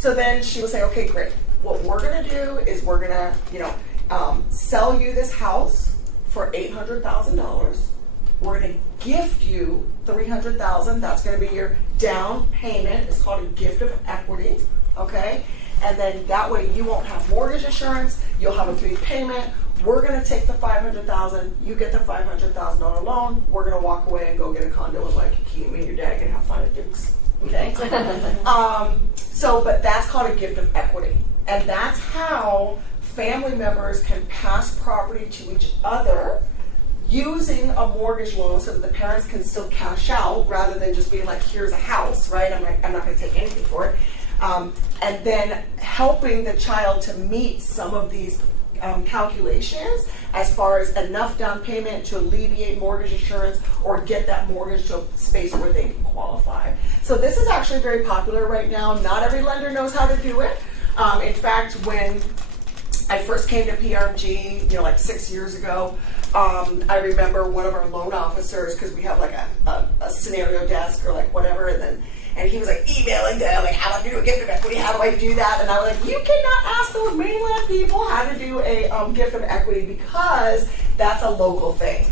So then she will say, okay, great. What we're going to do is we're going to, sell you this house for $800,000. We're going to gift you $300,000. That's going to be your down payment. It's called a gift of equity. Okay, and then that way you won't have mortgage insurance. You'll have a prepayment. We're going to take the $500,000. You get the $500,000 loan. We're going to walk away and go get a condo in Waikiki. Me and your dad can have fun at Duke's. Okay. But that's called a gift of equity, and that's how family members can pass property to each other using a mortgage loan, so that the parents can still cash out rather than just being like, "Here's a house," right? I'm not going to take anything for it. And then helping the child to meet some of these calculations as far as enough down payment to alleviate mortgage insurance or get that mortgage to a space where they can qualify. So this is actually very popular right now. Not every lender knows how to do it. In fact, when I first came to PRG, like 6 years ago, I remember one of our loan officers, because we have like a scenario desk or like whatever, and he was like emailing them, like, how do I do a gift of equity? How do I do that? And I was like, you cannot ask those mainland people how to do a gift of equity, because that's a local thing.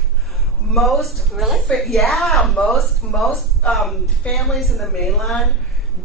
Most families in the mainland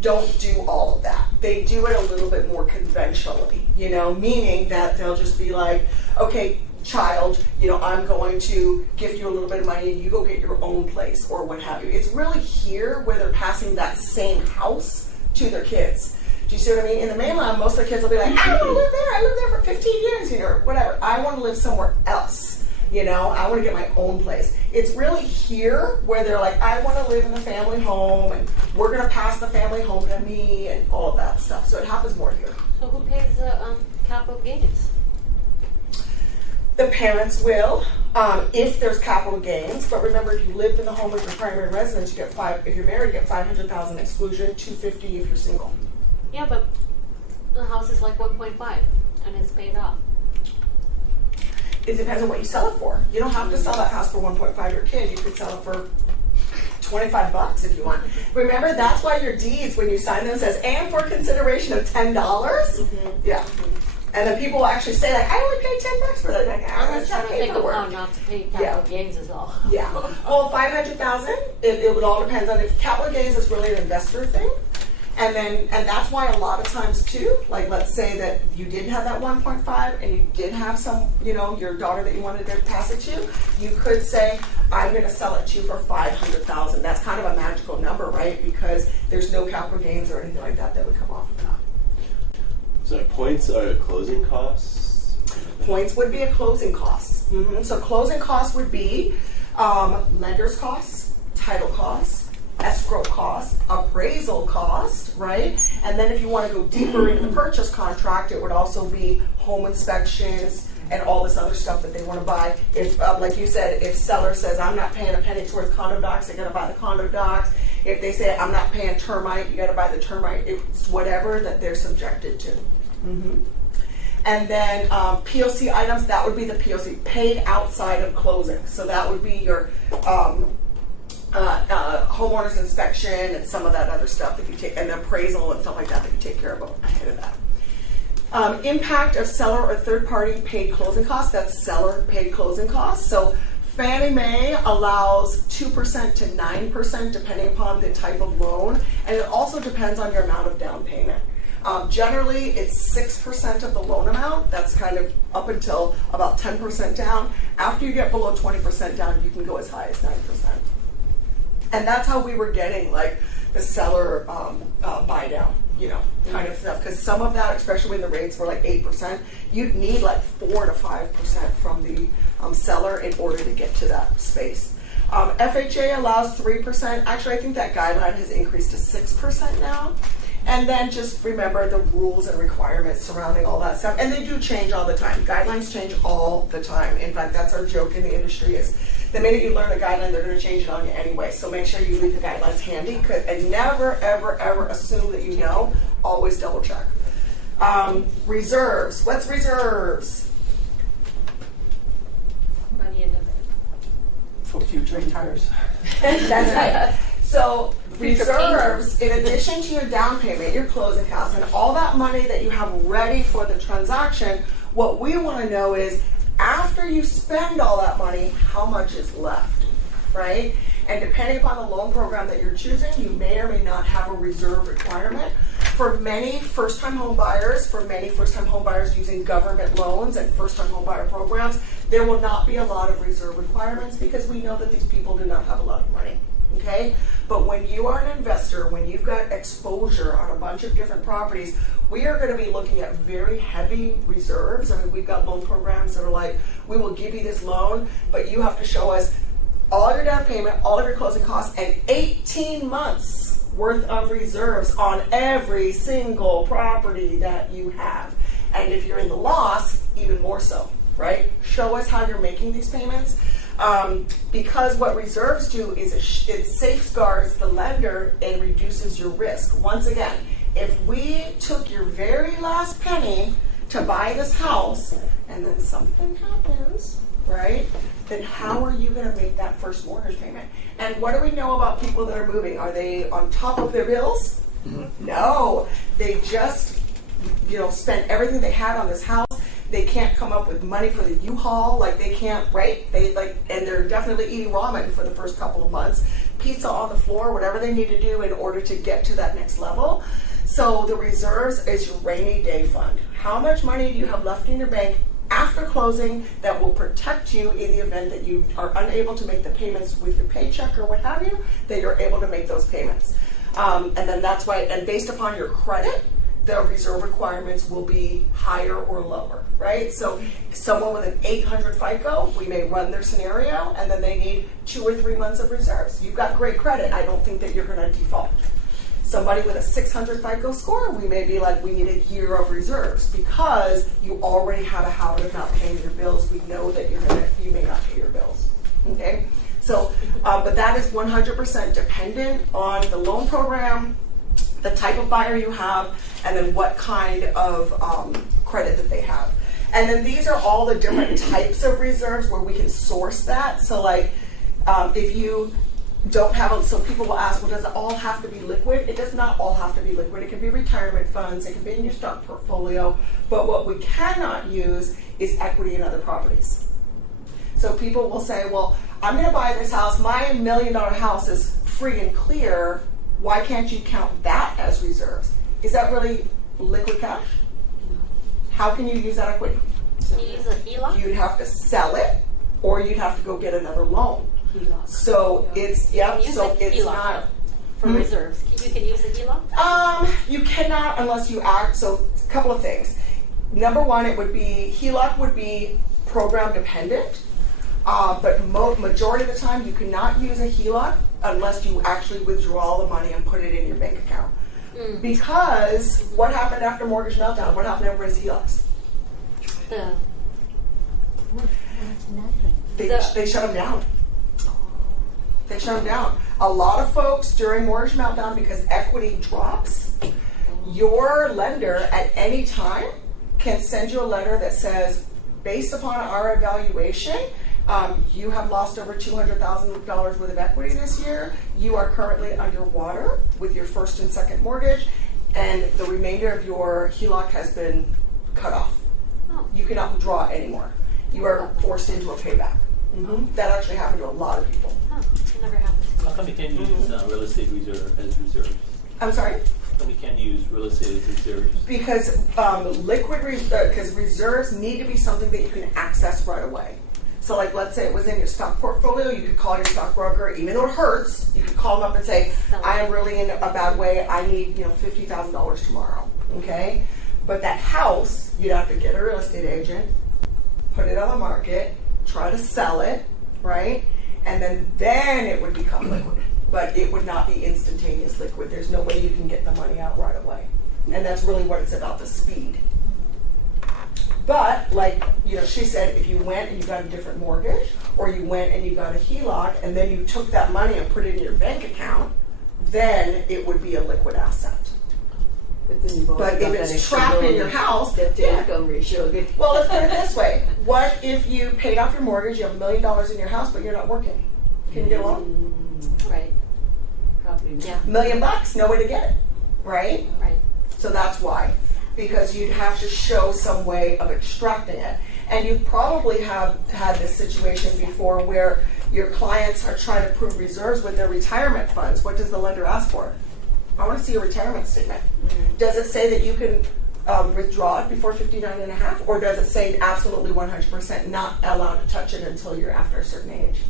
don't do all of that. They do it a little bit more conventionally, meaning that they'll just be like, okay, child, I'm going to gift you a little bit of money and you go get your own place or what have you. It's really here where they're passing that same house to their kids. Do you see what I mean? In the mainland, most of the kids will be like, I don't want to live there. I lived there for 15 years, or whatever. I want to live somewhere else. I want to get my own place. It's really here where they're like, I want to live in the family home, and we're going to pass the family home to me, and all of that stuff. So it happens more here. So who pays the capital gains? The parents will, if there's capital gains. But remember, if you lived in the home with your primary residence, you get if you're married, you get $500,000 exclusion, $250,000 if you're single. Yeah, but the house is like 1.5 and it's paid off. It depends on what you sell it for. You don't have to sell that house for 1.5 your kid. You could sell it for $25 if you want. Remember, that's why your deeds, when you sign them, says, and for consideration of $10. Mm-hmm. Yeah. And then people will actually say, like, I only paid $10 for that. Like, I'm trying to think of how not to pay capital gains as well. Yeah. Well, $500,000, it would all depend on if capital gains is really an investor thing. And that's why a lot of times too, like let's say that you did have that 1.5 and you did have some, your daughter that you wanted to pass it to, you could say, I'm going to sell it to you for $500,000. That's kind of a magical number, right? Because there's no capital gains or anything like that would come off of that. So points are closing costs? Points would be a closing cost. Mm-hmm. So closing costs would be lender's costs, title costs, escrow cost, appraisal cost, right? And then if you want to go deeper into the purchase contract, it would also be home inspections and all this other stuff that they want to buy. If, like you said, if seller says, I'm not paying a penny towards condo docs, they got to buy the condo docs. If they say, I'm not paying termite, you got to buy the termite. It's whatever that they're subjected to. Mm-hmm. And then POC items, that would be the POC, paid outside of closing. So that would be your homeowner's inspection and some of that other stuff that you take, and appraisal and stuff like that you take care of ahead of that. Impact of seller or third party paid closing costs, that's seller paid closing costs. So Fannie Mae allows 2% to 9% depending upon the type of loan, and it also depends on your amount of down payment. Generally, it's 6% of the loan amount. That's kind of up until about 10% down. After you get below 20% down, you can go as high as 9%. And that's how we were getting like the seller buy down, kind of stuff. Because some of that, especially when the rates were like 8%, you'd need like 4 to 5% from the seller in order to get to that space. FHA allows 3%. Actually, I think that guideline has increased to 6% now. And then just remember the rules and requirements surrounding all that stuff. And they do change all the time. Guidelines change all the time. In fact, that's our joke in the industry is the minute you learn a guideline, they're going to change it on you anyway. So make sure you leave the guidelines handy. And never, ever, ever assume that you know. Always double check. Reserves. What's reserves? Money in the bank. For future retires. That's right. So reserves, in addition to your down payment, your closing costs, and all that money that you have ready for the transaction, what we want to know is, after you spend all that money, how much is left, right? And depending upon the loan program that you're choosing, you may or may not have a reserve requirement. For many first-time home buyers, using government loans and first-time home buyer programs, there will not be a lot of reserve requirements because we know that these people do not have a lot of money, okay? But when you are an investor, when you've got exposure on a bunch of different properties, we are going to be looking at very heavy reserves. I mean, we've got loan programs that are like, we will give you this loan, but you have to show us all your down payment, all of your closing costs, and 18 months worth of reserves on every single property that you have. And if you're in the loss, even more so, right? Show us how you're making these payments. Because what reserves do is it safeguards the lender and reduces your risk. Once again, if we took your very last penny to buy this house and then something happens, right, then how are you going to make that first mortgage payment? And what do we know about people that are moving? Are they on top of their bills? Mm-hmm. No. They just, spent everything they had on this house. They can't come up with money for the U-Haul. Like, they can't, right? And they're definitely eating ramen for the first couple of months. Pizza on the floor, whatever they need to do in order to get to that next level. So the reserves is your rainy day fund. How much money do you have left in your bank after closing that will protect you in the event that you are unable to make the payments with your paycheck or what have you, that you're able to make those payments. And then that's why, and based upon your credit, the reserve requirements will be higher or lower, right? So someone with an 800 FICO, we may run their scenario, and then they need 2 or 3 months of reserves. You've got great credit. I don't think that you're going to default. Somebody with a 600 FICO score, we may be like, we need a year of reserves because you already have a habit of not paying your bills. We know that you may not pay your bills, okay? So, but that is 100% dependent on the loan program, the type of buyer you have, and then what kind of credit that they have. And then these are all the different types of reserves where we can source that. So like, if you don't have so people will ask, well, does it all have to be liquid? It does not all have to be liquid. It can be retirement funds, it can be in your stock portfolio, but what we cannot use is equity in other properties. So people will say, well, I'm going to buy this house, my $1 million house is free and clear, why can't you count that as reserves? Is that really liquid cash? How can you use that equity? Can you use a HELOC? You'd have to sell it, or you'd have to go get another loan. So it's HELOC not for reserves. You can use a HELOC? You cannot unless you act. So a couple of things. Number one, HELOC would be program dependent, but majority of the time you cannot use a HELOC unless you actually withdraw the money and put it in your bank account. Because what happened after mortgage meltdown? What happened to everybody's HELOCs? They shut them down. They shut them down. A lot of folks during mortgage meltdown, because equity drops, your lender at any time can send you a letter that says, based upon our evaluation, you have lost over $200,000 worth of equity this year. You are currently underwater with your first and second mortgage, and the remainder of your HELOC has been cut off. Oh. You cannot withdraw anymore. You are forced into a payback. Mm-hmm. That actually happened to a lot of people. Oh, it never happened. How come you can't use real estate as reserves? I'm sorry? How come you can't use real estate as reserves? Because because reserves need to be something that you can access right away. So like, let's say it was in your stock portfolio, you could call your stockbroker, even though it hurts, you could call them up and say, I am really in a bad way, I need $50,000 tomorrow, okay? But that house, you'd have to get a real estate agent, put it on the market, try to sell it, right? And then it would become liquid. But it would not be instantaneous liquid. There's no way you can get the money out right away. And that's really what it's about, the speed. But, like, she said, if you went and you got a different mortgage, or you went and you got a HELOC, and then you took that money and put it in your bank account, then it would be a liquid asset. But if it's trapped in your house, that the income ratio. Well, let's put it this way. What if you paid off your mortgage, you have $1 million in your house, but you're not working? Can you get a loan? Right. Property. Yeah. $1 million, no way to get it, right? Right. So that's why, because you'd have to show some way of extracting it. And you probably have had this situation before where your clients are trying to prove reserves with their retirement funds. What does the lender ask for? I want to see your retirement statement. Does it say that you can withdraw it before 59 and a half? Or does it say absolutely 100% not allowed to touch it until you're after a certain age?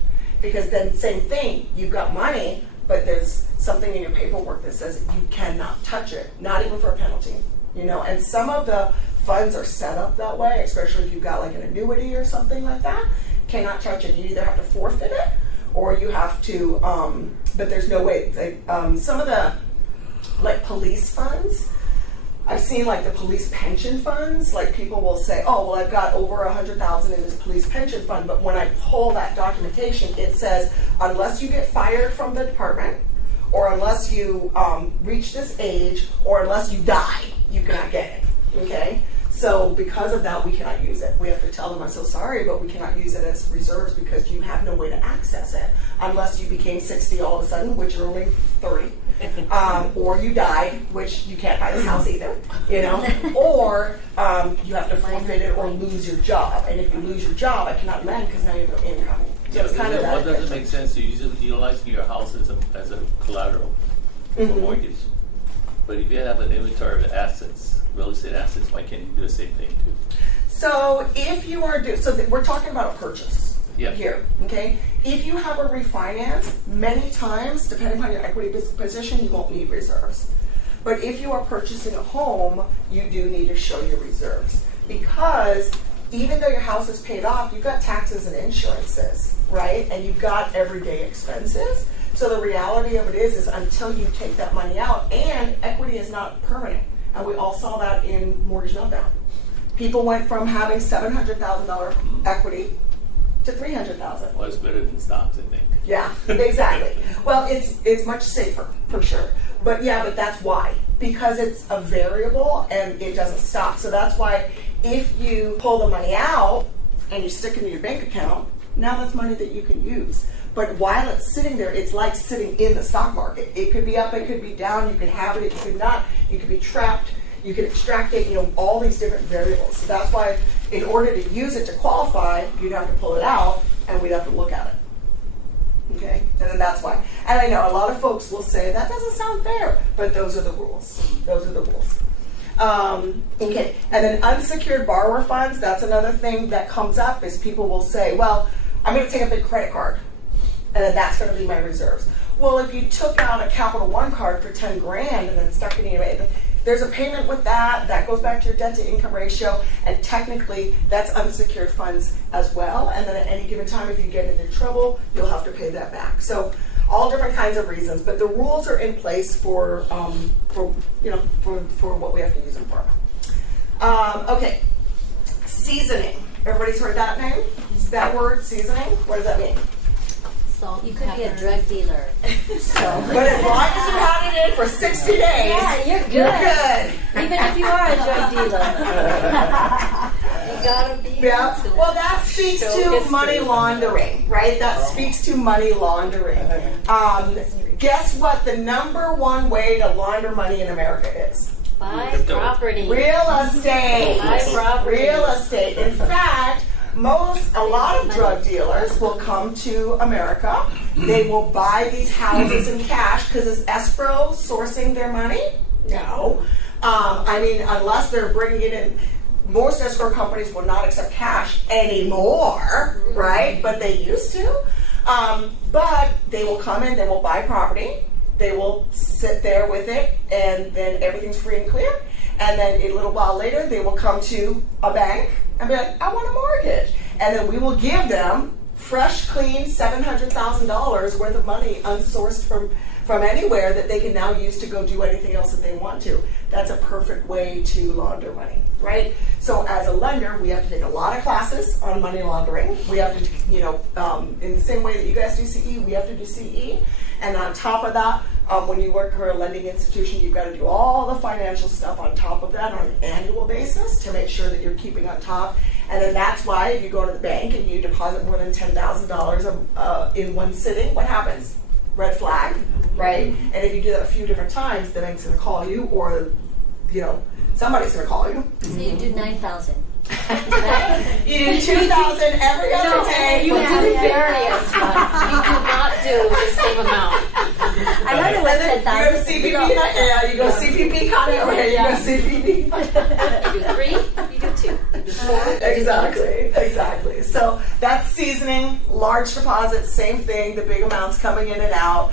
Because then same thing, you've got money, but there's something in your paperwork that says you cannot touch it, not even for a penalty. You know, and some of the funds are set up that way, especially if you've got like an annuity or something like that. Cannot touch it. You either have to forfeit it or you have to, but there's no way. Some of the like police funds, I've seen like the police pension funds, like people will say, oh, well, I've got over $100,000 in this police pension fund, but when I pull that documentation, it says, unless you get fired from the department, or unless you reach this age, or unless you die, you cannot get it, okay? So because of that, we cannot use it. We have to tell them, I'm so sorry, but we cannot use it as reserves because you have no way to access it unless you became 60 all of a sudden, which you're only 30, or you died, which you can't buy this house either, you know, or you have to forfeit it or lose your job. And if you lose your job, I cannot lend because now you have no income. So it's kind of that. What doesn't make sense to utilize your house as a collateral for mortgage? But if you have an inventory of assets, real estate assets, why can't you do the same thing too? So if you are we're talking about a purchase here, okay? If you have a refinance, many times, depending on your equity position, you won't need reserves. But if you are purchasing a home, you do need to show your reserves because even though your house is paid off, you've got taxes and insurances, right? And you've got everyday expenses. So the reality of it is until you take that money out, and equity is not permanent. And we all saw that in mortgage meltdown. People went from having $700,000 equity to $300,000. Well, it's better than stocks, I think. Yeah, exactly. Well, it's much safer for sure. But that's why. Because it's a variable and it doesn't stop. So that's why if you pull the money out and you stick it in your bank account, now that's money that you can use. But while it's sitting there, it's like sitting in the stock market. It could be up, it could be down, you could have it, you could not, you could be trapped, you could extract it, all these different variables. So that's why in order to use it to qualify, you'd have to pull it out and we'd have to look at it. Okay? And then that's why. And I know a lot of folks will say, that doesn't sound fair, but those are the rules. Those are the rules. Okay, and then unsecured borrower funds, that's another thing that comes up is people will say, well, I'm going to take a big credit card. And then that's going to be my reserves. Well, if you took out a Capital One card for $10,000 and then stuck it in your, there's a payment with that goes back to your debt to income ratio, and technically that's unsecured funds as well. And then at any given time, if you get into trouble, you'll have to pay that back. So all different kinds of reasons, but the rules are in place for what we have to use them for. Okay, seasoning. Everybody's heard that name? That word, seasoning. What does that mean? Salt, You could be a drug dealer. But as long as you had it in for 60 days, Yeah, you're good. you're good. Even if you are a drug dealer. You gotta be. Yeah. Well, that speaks to money laundering, right? That speaks to money laundering. Guess what the number one way to launder money in America is? Buy property. Real estate. Buy property. Real estate. In fact, a lot of drug dealers will come to America. They will buy these houses in cash because is escrow sourcing their money? No. Unless they're bringing it in. Most escrow companies will not accept cash anymore, right? But they used to. But they will come in, they will buy property, they will sit there with it, and then everything's free and clear. And then a little while later, they will come to a bank and be like, I want a mortgage. And then we will give them fresh, clean $700,000 worth of money unsourced from anywhere that they can now use to go do anything else that they want to. That's a perfect way to launder money, right? So as a lender, we have to take a lot of classes on money laundering. We have to, in the same way that you guys do CE, we have to do CE. And on top of that, when you work for a lending institution, you've got to do all the financial stuff on top of that on an annual basis to make sure that you're keeping on top. And then that's why if you go to the bank and you deposit more than $10,000 in one sitting, what happens? Red flag, right? And if you do that a few different times, the bank's going to call you, or somebody's going to call you. So you do 9,000. You do 2,000 every other day. You for do having- various ones. You do not do the same amount. I know the website You go to CPP, you go CPP, Connie, over here, you go CPP. You do 3, you do 2, you do 4. Exactly. So that's seasoning, large deposits, same thing, the big amounts coming in and out.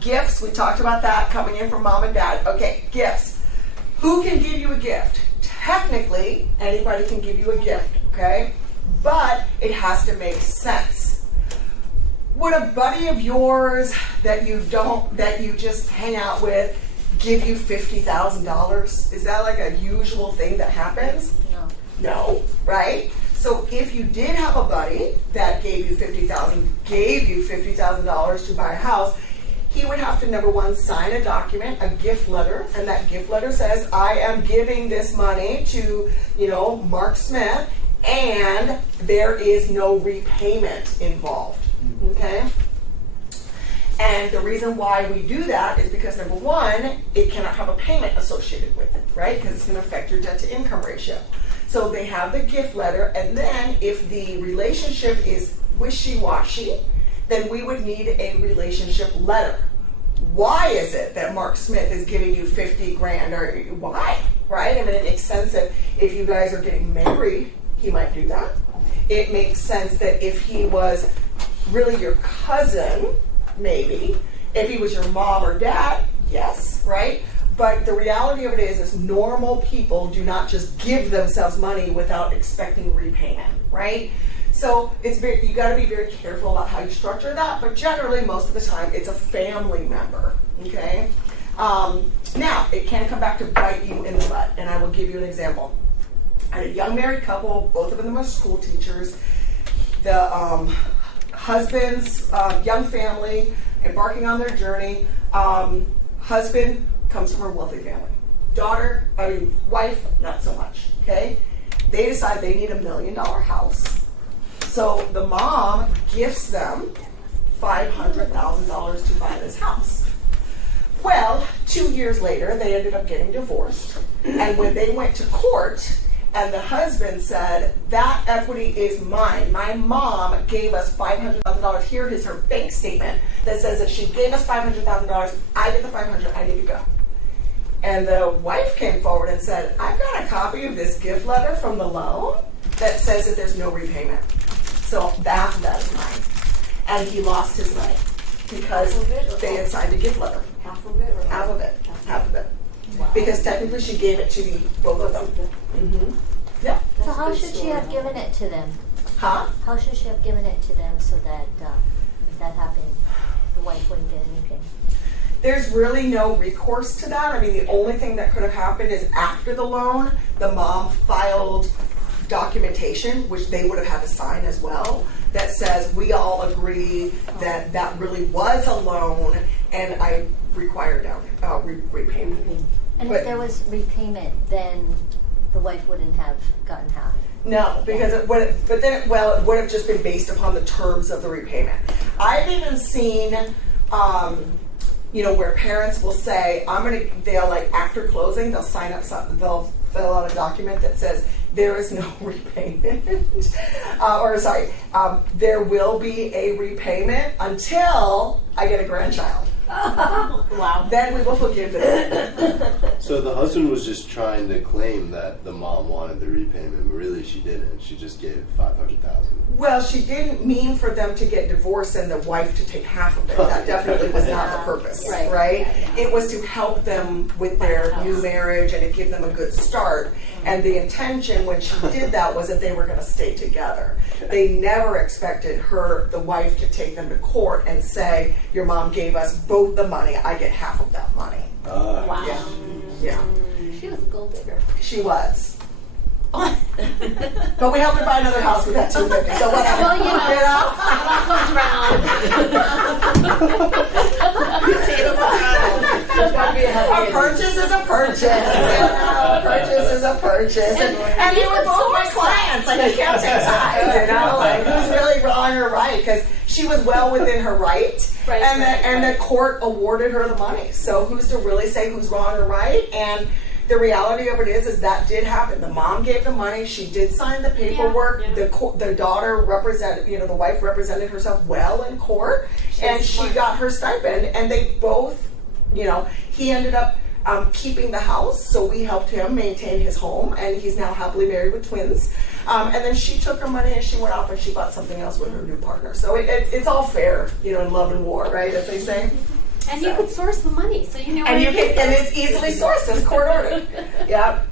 Gifts, we talked about that, coming in from mom and dad. Okay, gifts. Who can give you a gift? Technically, anybody can give you a gift, okay? But it has to make sense. Would a buddy of yours that you just hang out with give you $50,000? Is that like a usual thing that happens? No, right? So if you did have a buddy that gave you $50,000 to buy a house, he would have to, number one, sign a document, a gift letter, and that gift letter says, I am giving this money to, Mark Smith, and there is no repayment involved, okay? And the reason why we do that is because, number one, it cannot have a payment associated with it, right? Because it's going to affect your debt-to-income ratio. So they have the gift letter, and then if the relationship is wishy-washy, then we would need a relationship letter. Why is it that Mark Smith is giving you $50,000, or why? Right? I mean, it makes sense that if you guys are getting married, he might do that. It makes sense that if he was really your cousin, maybe. If he was your mom or dad, yes, right? But the reality of it is normal people do not just give themselves money without expecting repayment, right? So you got to be very careful about how you structure that, but generally, most of the time, it's a family member, okay? Now, it can come back to bite you in the butt, and I will give you an example. I had a young married couple, both of them are school teachers. The husband's young family, embarking on their journey. Husband comes from a wealthy family. Wife, not so much, okay? They decide they need $1 million house. So the mom gifts them $500,000 to buy this house. Well, 2 years later, they ended up getting divorced. And when they went to court, and the husband said, that equity is mine. My mom gave us $500,000. Here is her bank statement that says that she gave us $500,000. I get the $500,000. I need to go. And the wife came forward and said, I've got a copy of this gift letter from the loan that says that there's no repayment. So half of that is mine. And he lost his money because they had signed a gift letter. Half of it? Or Half of it. Half of it. Wow. Because technically she gave it to both of them. Mm-hmm. Yeah. So how should she have given it to them? Huh? How should she have given it to them so that if that happened, the wife wouldn't get anything? There's really no recourse to that. I mean, the only thing that could have happened is after the loan, the mom filed documentation, which they would have had to sign as well, that says we all agree that that really was a loan and I require repayment. And But- if there was repayment, then the wife wouldn't have gotten half. No, because it would have, it would have just been based upon the terms of the repayment. I've even seen, where parents will say, they'll like after closing, they'll sign up something, they'll fill out a document that says there is no repayment, there will be a repayment until I get a grandchild. Wow. Then we will forgive them. So the husband was just trying to claim that the mom wanted the repayment, but really she didn't. She just gave $500,000. Well, she didn't mean for them to get divorced and the wife to take half of it. That definitely was not the purpose, right? It was to help them with their new marriage and to give them a good start. And the intention when she did that was that they were going to stay together. They never expected the wife to take them to court and say, your mom gave us both the money, I get half of that money. Wow. Yeah. She was a gold digger. She was. But we helped her buy another house with that $250,000, so whatever. Well, A purchase is a purchase. A purchase is a purchase. And you were both my clients. Like, I can't take sides, who's really wrong or right? Because she was well within her right. Right, and right, the right. court awarded her the money. So who's to really say who's wrong or right? And the reality of it is that did happen. The mom gave the money. She did sign the paperwork. Yeah. The daughter represented, the wife represented herself well in court, and she smart. got her stipend. And they both, he ended up keeping the house, so we helped him maintain his home, and he's now happily married with twins. And then she took her money and she went off and she bought something else with her new partner. So it's all fair, in love and war, right, as they say. And you could source the money, so you know And where you it can, came and from. it's easily sourced as court ordered. Yeah.